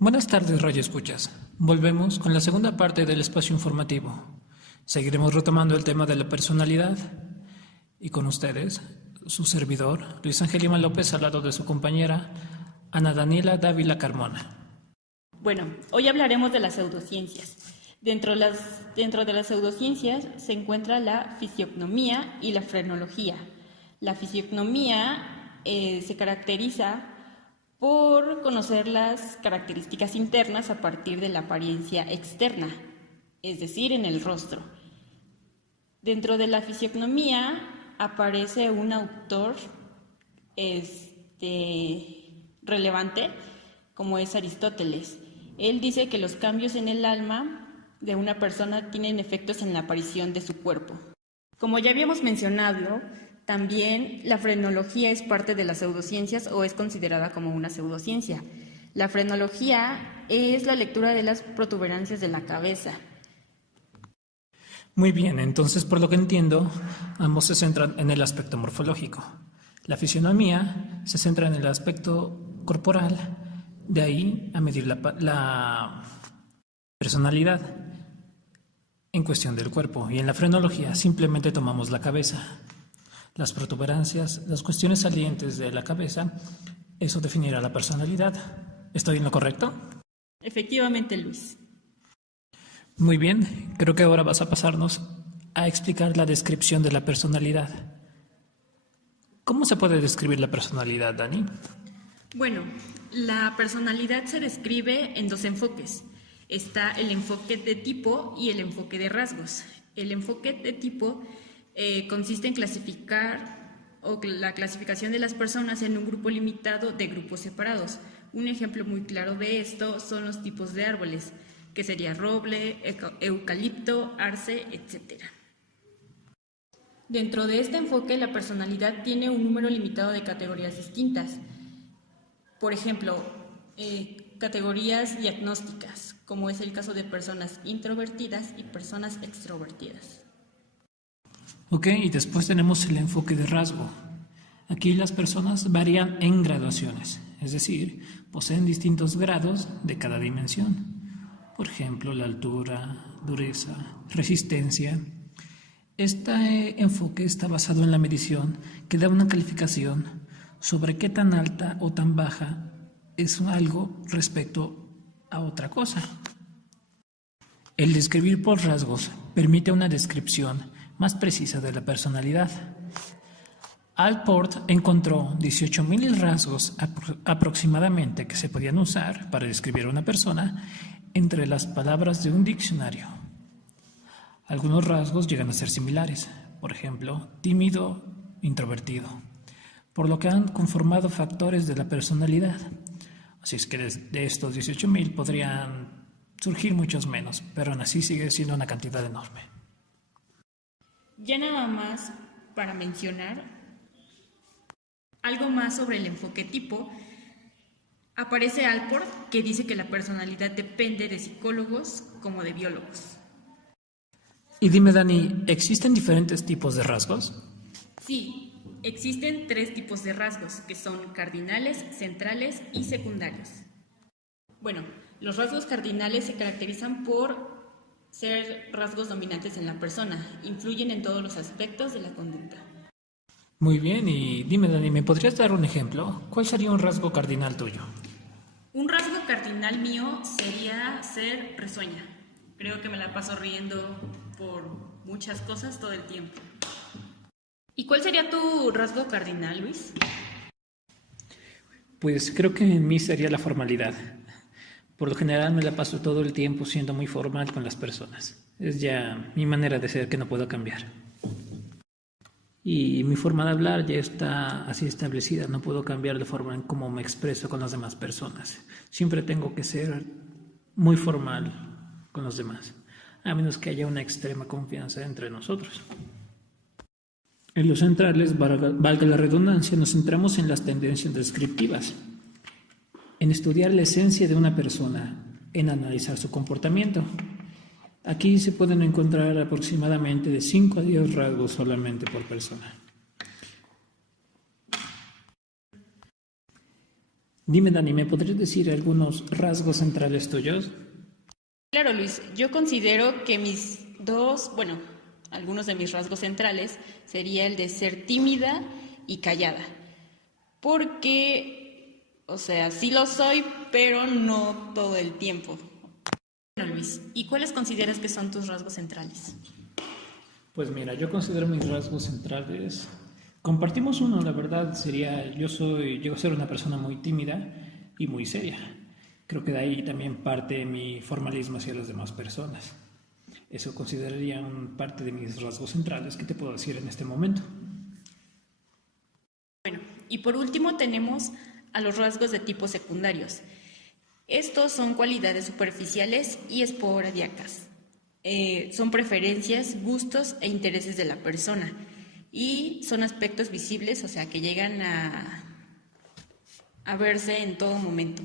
Buenas tardes, Radio Escuchas. Volvemos con la segunda parte del espacio informativo. Seguiremos retomando el tema de la personalidad y con ustedes, su servidor, Luis Ángel Lima López, al lado de su compañera Ana Daniela Dávila Carmona. Bueno, hoy hablaremos de las pseudociencias. Dentro de las pseudociencias se encuentra la fisiognomía y la frenología. La fisiognomía se caracteriza por conocer las características internas a partir de la apariencia externa, es decir, en el rostro. Dentro de la fisiognomía aparece un autor relevante, como es Aristóteles. Él dice que los cambios en el alma de una persona tienen efectos en la aparición de su cuerpo. Como ya habíamos mencionado, también la frenología es parte de las pseudociencias o es considerada como una pseudociencia. La frenología es la lectura de las protuberancias de la cabeza. Muy bien, entonces por lo que entiendo, ambos se centran en el aspecto morfológico. La fisionomía se centra en el aspecto corporal, de ahí a medir la personalidad en cuestión del cuerpo. Y en la frenología simplemente tomamos la cabeza. Las protuberancias, las cuestiones salientes de la cabeza, eso definirá la personalidad. ¿Estoy en lo correcto? Efectivamente, Luis. Muy bien, creo que ahora vas a pasarnos a explicar la descripción de la personalidad. ¿Cómo se puede describir la personalidad, Dani? Bueno, la personalidad se describe en dos enfoques. Está el enfoque de tipo y el enfoque de rasgos. El enfoque de tipo consiste en clasificar la clasificación de las personas en un grupo limitado de grupos separados. Un ejemplo muy claro de esto son los tipos de árboles, que sería roble, eucalipto, arce, etc. Dentro de este enfoque, la personalidad tiene un número limitado de categorías distintas. Por ejemplo, categorías diagnósticas, como es el caso de personas introvertidas y personas extrovertidas. Ok, y después tenemos el enfoque de rasgo. Aquí las personas varían en graduaciones, es decir, poseen distintos grados de cada dimensión. Por ejemplo, la altura, dureza, resistencia. Este enfoque está basado en la medición que da una calificación sobre qué tan alta o tan baja es algo respecto a otra cosa. El describir por rasgos permite una descripción más precisa de la personalidad. Allport encontró 18.000 rasgos aproximadamente que se podían usar para describir a una persona entre las palabras de un diccionario. Algunos rasgos llegan a ser similares, por ejemplo, tímido, introvertido, por lo que han conformado factores de la personalidad. Así es que de estos 18.000 podrían surgir muchos menos, pero aún así sigue siendo una cantidad enorme. Ya nada más para mencionar algo más sobre el enfoque tipo, aparece Allport, que dice que la personalidad depende de psicólogos como de biólogos. Y dime, Dani, ¿existen diferentes tipos de rasgos? Sí, existen 3 tipos de rasgos, que son cardinales, centrales y secundarios. Bueno, los rasgos cardinales se caracterizan por ser rasgos dominantes en la persona, influyen en todos los aspectos de la conducta. Muy bien, y dime, Dani, ¿me podrías dar un ejemplo? ¿Cuál sería un rasgo cardinal tuyo? Un rasgo cardinal mío sería ser risueña. Creo que me la paso riendo por muchas cosas todo el tiempo. ¿Y cuál sería tu rasgo cardinal, Luis? Pues creo que en mí sería la formalidad. Por lo general me la paso todo el tiempo siendo muy formal con las personas. Es ya mi manera de ser que no puedo cambiar. Y mi forma de hablar ya está así establecida. No puedo cambiar la forma en cómo me expreso con las demás personas. Siempre tengo que ser muy formal con los demás, a menos que haya una extrema confianza entre nosotros. En los centrales, valga la redundancia, nos centramos en las tendencias descriptivas, en estudiar la esencia de una persona, en analizar su comportamiento. Aquí se pueden encontrar aproximadamente de 5 a 10 rasgos solamente por persona. Dime, Dani, ¿me podrías decir algunos rasgos centrales tuyos? Claro, Luis, yo considero que algunos de mis rasgos centrales sería el de ser tímida y callada. Porque, sí lo soy, pero no todo el tiempo. Bueno, Luis, ¿y cuáles consideras que son tus rasgos centrales? Pues mira, yo considero mis rasgos centrales. Compartimos uno, la verdad, llego a ser una persona muy tímida y muy seria. Creo que de ahí también parte mi formalismo hacia las demás personas. Eso consideraría parte de mis rasgos centrales que te puedo decir en este momento. Bueno, y por último tenemos a los rasgos de tipo secundarios. Estos son cualidades superficiales y esporádicas. Son preferencias, gustos e intereses de la persona. Y son aspectos visibles, que llegan a verse en todo momento.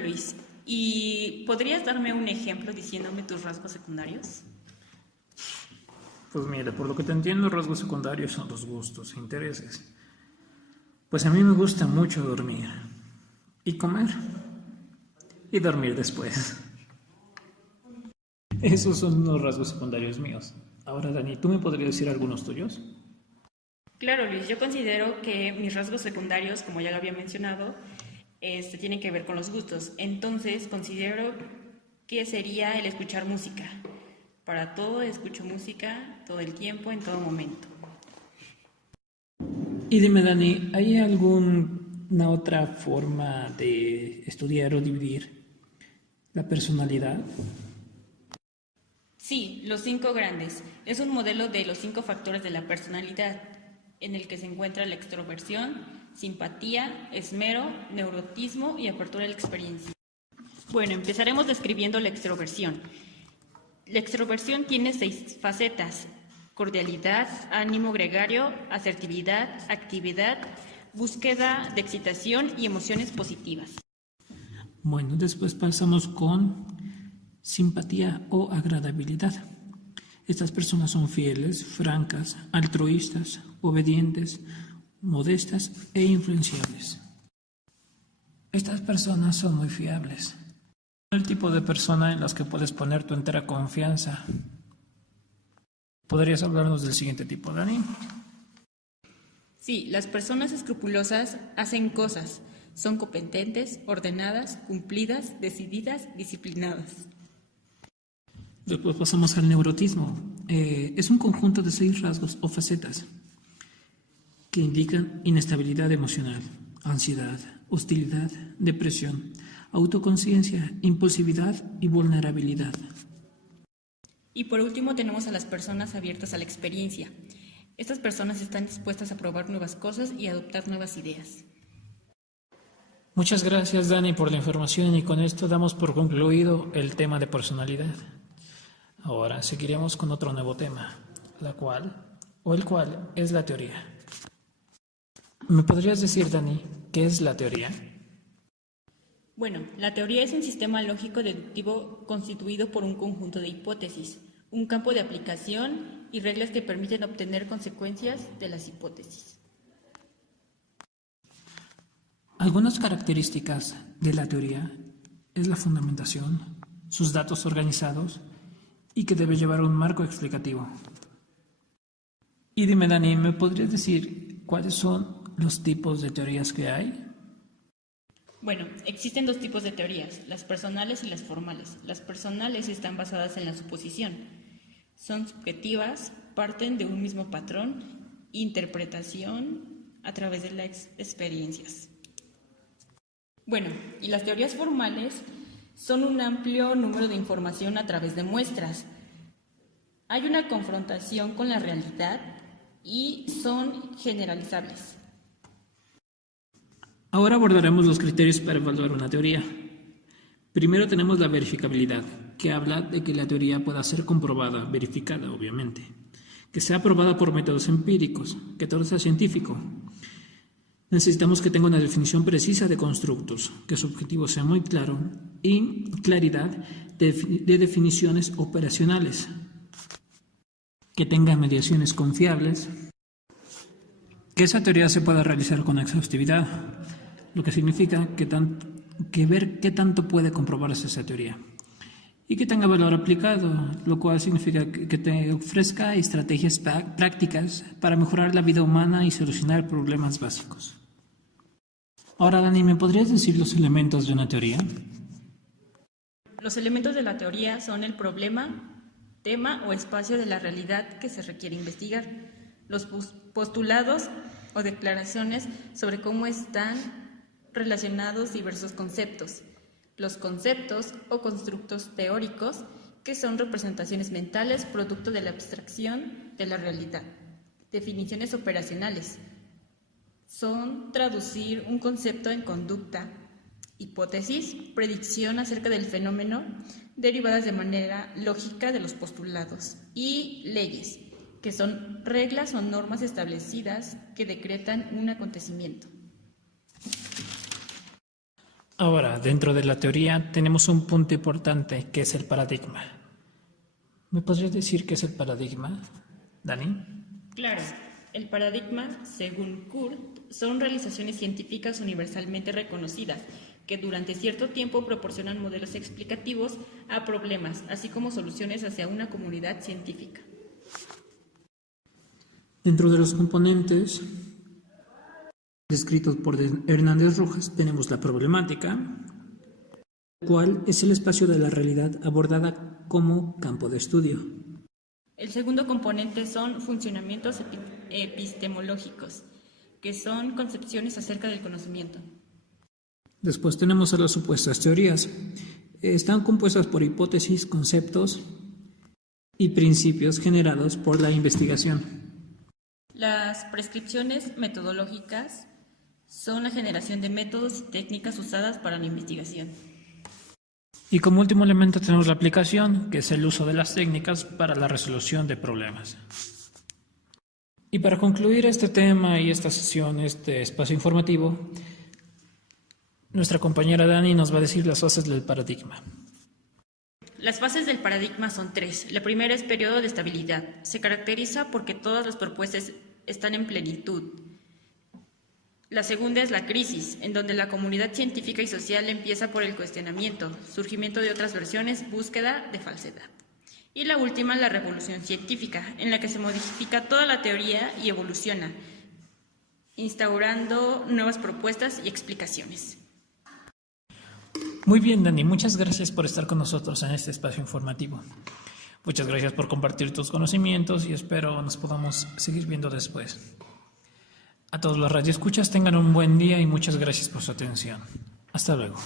Luis, ¿y podrías darme un ejemplo diciéndome tus rasgos secundarios? Pues mira, por lo que te entiendo, rasgos secundarios son los gustos e intereses. Pues a mí me gusta mucho dormir y comer y dormir después. Esos son los rasgos secundarios míos. Ahora, Dani, ¿tú me podrías decir algunos tuyos? Claro, Luis, yo considero que mis rasgos secundarios, como ya lo había mencionado, tienen que ver con los gustos. Entonces, considero que sería el escuchar música. Para todo escucho música, todo el tiempo, en todo momento. Y dime, Dani, ¿hay alguna otra forma de estudiar o dividir la personalidad? Sí, los 5 grandes. Es un modelo de los 5 factores de la personalidad, en el que se encuentra la extroversión, simpatía, esmero, neurotismo y apertura a la experiencia. Bueno, empezaremos describiendo la extroversión. La extroversión tiene 6 facetas: cordialidad, ánimo gregario, asertividad, actividad, búsqueda de excitación y emociones positivas. Bueno, después pasamos con simpatía o agradabilidad. Estas personas son fieles, francas, altruistas, obedientes, modestas e influenciables. Estas personas son muy fiables. El tipo de persona en las que puedes poner tu entera confianza. ¿Podrías hablarnos del siguiente tipo, Dani? Sí, las personas escrupulosas hacen cosas. Son competentes, ordenadas, cumplidas, decididas, disciplinadas. Después pasamos al neurotismo. Es un conjunto de 6 rasgos o facetas que indican inestabilidad emocional, ansiedad, hostilidad, depresión, autoconciencia, impulsividad y vulnerabilidad. Y por último tenemos a las personas abiertas a la experiencia. Estas personas están dispuestas a probar nuevas cosas y a adoptar nuevas ideas. Muchas gracias, Dani, por la información, y con esto damos por concluido el tema de personalidad. Ahora seguiremos con otro nuevo tema, el cual es la teoría. ¿Me podrías decir, Dani, qué es la teoría? Bueno, la teoría es un sistema lógico deductivo constituido por un conjunto de hipótesis, un campo de aplicación y reglas que permiten obtener consecuencias de las hipótesis. Algunas características de la teoría es la fundamentación, sus datos organizados y que debe llevar un marco explicativo. Y dime, Dani, ¿me podrías decir cuáles son los tipos de teorías que hay? Bueno, existen 2 tipos de teorías, las personales y las formales. Las personales están basadas en la suposición. Son subjetivas, parten de un mismo patrón, interpretación a través de las experiencias. Bueno, y las teorías formales son un amplio número de información a través de muestras. Hay una confrontación con la realidad y son generalizables. Ahora abordaremos los criterios para evaluar una teoría. Primero tenemos la verificabilidad, que habla de que la teoría pueda ser comprobada, verificada, obviamente, que sea aprobada por métodos empíricos, que todo sea científico. Necesitamos que tenga una definición precisa de constructos, que su objetivo sea muy claro y claridad de definiciones operacionales, que tenga mediaciones confiables, que esa teoría se pueda realizar con exhaustividad. lo que significa que ver qué tanto puede comprobarse esa teoría y que tenga valor aplicado, lo cual significa que te ofrezca estrategias prácticas para mejorar la vida humana y solucionar problemas básicos. Ahora, Dani, ¿me podrías decir los elementos de una teoría? Los elementos de la teoría son el problema, tema o espacio de la realidad que se requiere investigar, los postulados o declaraciones sobre cómo están relacionados diversos conceptos, los conceptos o constructos teóricos, que son representaciones mentales producto de la abstracción de la realidad, definiciones operacionales, son traducir un concepto en conducta, hipótesis, predicción acerca del fenómeno, derivadas de manera lógica de los postulados, y leyes, que son reglas o normas establecidas que decretan un acontecimiento. Ahora, dentro de la teoría tenemos un punto importante que es el paradigma. ¿Me podrías decir qué es el paradigma, Dani? Claro. El paradigma, según Kurt, son realizaciones científicas universalmente reconocidas que durante cierto tiempo proporcionan modelos explicativos a problemas, así como soluciones hacia una comunidad científica. Dentro de los componentes descritos por Hernández Rojas tenemos la problemática, el cual es el espacio de la realidad abordada como campo de estudio. El segundo componente son funcionamientos epistemológicos, que son concepciones acerca del conocimiento. Después tenemos a las supuestas teorías. Están compuestas por hipótesis, conceptos y principios generados por la investigación. Las prescripciones metodológicas son la generación de métodos y técnicas usadas para la investigación. Y como último elemento tenemos la aplicación, que es el uso de las técnicas para la resolución de problemas. Y para concluir este tema y esta sesión, este espacio informativo, nuestra compañera Dani nos va a decir las fases del paradigma. Las fases del paradigma son 3. La primera es periodo de estabilidad. Se caracteriza porque todas las propuestas están en plenitud. La segunda es la crisis, en donde la comunidad científica y social empieza por el cuestionamiento, surgimiento de otras versiones, búsqueda de falsedad. Y la última, la revolución científica, en la que se modifica toda la teoría y evoluciona, instaurando nuevas propuestas y explicaciones. Muy bien, Dani, muchas gracias por estar con nosotros en este espacio informativo. Muchas gracias por compartir tus conocimientos y espero nos podamos seguir viendo después. A todos los radioescuchas tengan un buen día y muchas gracias por su atención. Hasta luego.